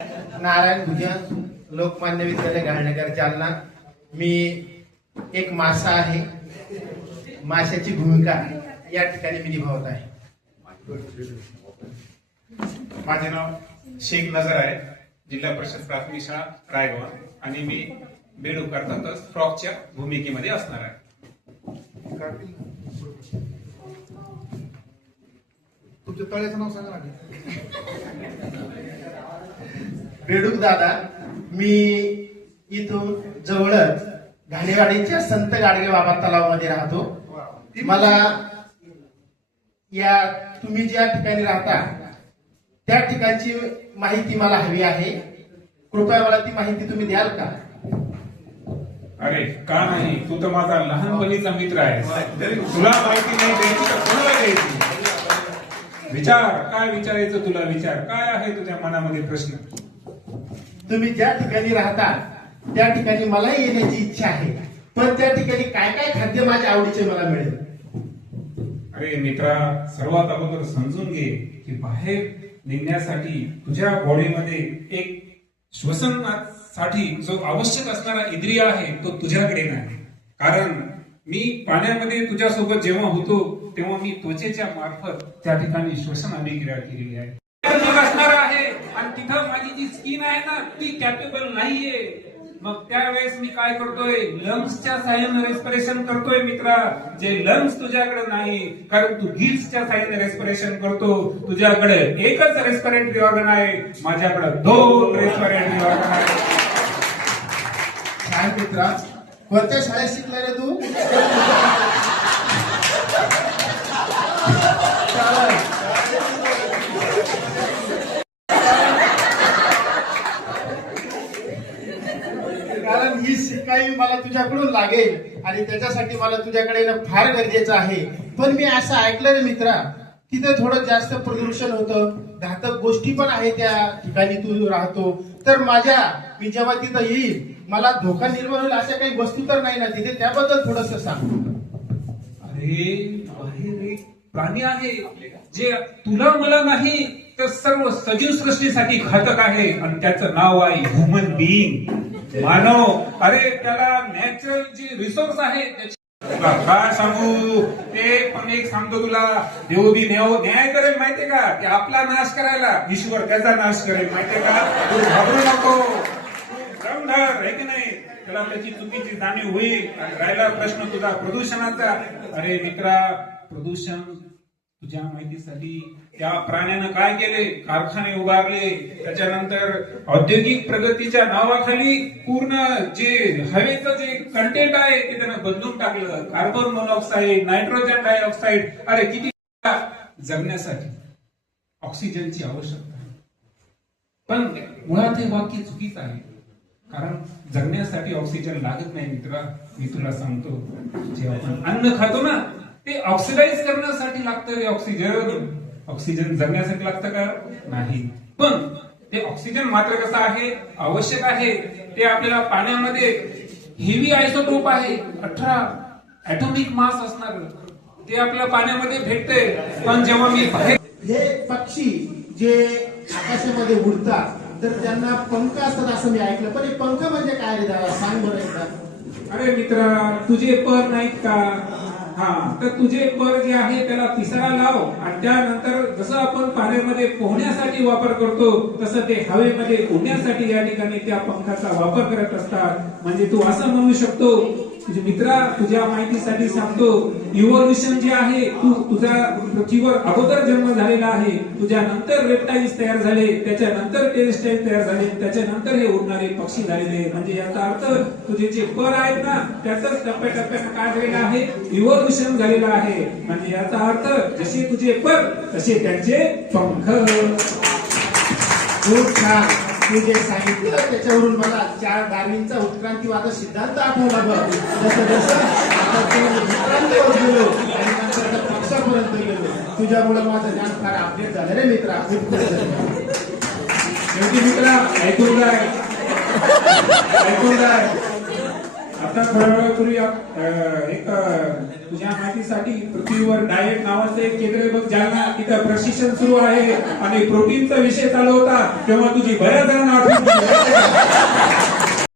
नारायण भुजन, लोकमान्य विद्यालय घालनगर जालना। मी एक मासा आहे, माशाची भूमिका या ठिकाणी मी निभावत आहे। माझे नाव शेख नजर आहे, जिल्हा परिषद प्राथमिक शाळा रायगाव, आणि मी बेडूक अर्थातच फ्रॉकच्या भूमिकेमध्ये असणार आहे। तुमच्या तळ्याचं नाव सांगा ना। बेडूक दादा, मी इथून जवळच घाणेवाडीच्या संत गाडगे बाबा तलावामध्ये राहतो। मला या तुम्ही ज्या ठिकाणी राहता त्या ठिकाणची माहिती मला हवी आहे, कृपया मला ती माहिती तुम्ही द्याल का? अरे का नाही, तू तर माझा लहानपणीचा मित्र आहे, तुला माहिती नाही द्यायची तर कोणाला द्यायची? विचार, काय विचारायचं तुला, विचार, काय आहे तुझ्या मनामध्ये प्रश्न? तुम्ही ज्या ठिकाणी राहता त्या ठिकाणी मला येण्याची इच्छा आहे, पण त्या ठिकाणी काय काय खाद्य माझ्या आवडीचे मला मिळेल? अरे मित्रा, सर्वात अगोदर समजून घे की बाहेर निघण्यासाठी तुझ्या बॉडीमध्ये एक श्वसनासाठी जो आवश्यक असणारा इंद्रिय आहे तो तुझ्याकडे नाही। कारण मी पाण्यामध्ये तुझ्यासोबत जेव्हा होतो तेव्हा मी त्वचेच्या मार्फत त्या ठिकाणी श्वसन अभिक्रिया केलेली आहे असणार आहे, आणि तिथं माझी जी स्किन आहे ना ती कॅपेबल नाहीये। मग त्यावेळेस मी काय करतोय, लंग्सच्या साह्याने रेस्पिरेशन करतोय मित्रा, जे लंग्स तुझ्याकडे नाही, कारण तू गिल्सच्या साह्याने रेस्पिरेशन करतो। तुझ्याकडे एकच रेस्पिरेटरी ऑर्गन आहे, माझ्याकडे 2 रेस्पिरेटरी ऑर्गन आहे। काय मित्रा, कोणत्या शाळेत शिकला रे तू? कारण ही शिकावी मला तुझ्याकडून लागेल आणि त्याच्यासाठी मला तुझ्याकडे येणं फार गरजेचं आहे। पण मी असं ऐकलं रे मित्रा, तिथे थोडं जास्त प्रदूषण होतं, घातक गोष्टी पण आहे त्या ठिकाणी तू राहतो, तर मी जेव्हा तिथं येईल मला धोका निर्माण होईल अशा काही वस्तू तर नाही ना तिथे? त्याबद्दल थोडस सांग। अरे बाहेर एक प्राणी आहे जे तुला मला नाही तर सर्व सजीव सृष्टीसाठी घातक आहे, आणि त्याचं नाव आहे ह्युमन बिईंग, मानव। अरे त्याला नॅचरल जे रिसोर्स आहे तुला काय सांगू, ते पण एक सांगतो तुला, देव बी न्याय करेल माहितीये का, की आपला नाश करायला ईश्वर त्याचा नाश करेल माहितीये का। तू घाबरू नको, दम धर, आहे की नाही? त्याला त्याची चुकीची जाणीव होईल। आणि राहिला प्रश्न तुझा प्रदूषणाचा, अरे मित्रा, प्रदूषण तुझ्या माहितीसाठी त्या प्राण्यानं काय केले, कारखाने उभारले, त्याच्यानंतर औद्योगिक प्रगतीच्या नावाखाली पूर्ण जे हवेचं जे कंटेंट आहे ते त्यानं बदलून टाकलं, कार्बन मोनॉक्साईड, नायट्रोजन डायऑक्साईड। अरे किती जगण्यासाठी ऑक्सिजनची आवश्यकता आहे, पण मुळात हे वाक्य चुकीचं आहे, कारण जगण्यासाठी ऑक्सिजन लागत नाही मित्रा। मी तुला सांगतो, जेव्हा आपण अन्न खातो ना ते ऑक्सिडाइज करण्यासाठी लागतं रे ऑक्सिजन। ऑक्सिजन जगण्यासाठी लागतं का? नाही, पण ते ऑक्सिजन मात्र कसं आहे, आवश्यक आहे। ते आपल्याला पाण्यामध्ये हेवी आयसोटोप आहे, 18 ऍटॉमिक मास असणार, ते आपल्याला पाण्यामध्ये भेटते। पण जेव्हा मी बाहेर, हे पक्षी जे आकाशामध्ये उडतात तर त्यांना पंख असतात असं मी ऐकलं, पण हे पंख म्हणजे काय रे दादा, सांग बरं एकदा। अरे मित्रा, तुझे पर नाहीत का? हा, तर तुझे पर जे आहे त्याला पिसारा लाव, आणि त्यानंतर जसं आपण पाण्यामध्ये पोहण्यासाठी वापर करतो तसं ते हवेमध्ये उडण्यासाठी या ठिकाणी त्या पंखाचा वापर करत असतात। म्हणजे तू असं म्हणू शकतो, तुझे मित्रा, तुझ्या माहितीसाठी सांगतो, इव्होल्युशन जे आहे, तुझा पृथ्वीवर अगोदर जन्म झालेला आहे, तुझ्या नंतर रेप्टाइल्स तयार झाले, त्याच्यानंतर टेरेस्ट्राइल तयार झाले, त्याच्यानंतर हे उडणारे पक्षी झालेले। म्हणजे याचा अर्थ तुझे जे पर आहेत ना त्याच टप्प्याटप्प्यानं काय झालेलं आहे, इव्होल्युशन झालेलं आहे। म्हणजे याचा अर्थ जसे तुझे पर तसे त्यांचे पंख। खूप छान, तू जे सांगितलं त्याच्यावरून मला 4 डार्विनचा उत्क्रांतीवाद सिद्धांत आठवला बघ। जसं जसं उत्क्रांतीवर गेलो आणि नंतर पक्षापर्यंत गेलो, तुझ्यामुळे माझं ज्ञान फार अपडेट झालं रे मित्रा। खूप शेवटी मित्रा ऐकून जाय, ऐकून जाय, आता थोड्या वेळापूर्वी तुझ्या माहितीसाठी पृथ्वीवर डाएट नावाचं एक केंद्र आहे बघ जालना, तिथं प्रशिक्षण सुरू आहे आणि प्रोटीनचा विषय चालू होता तेव्हा तुझी बऱ्याच जणांना आठवण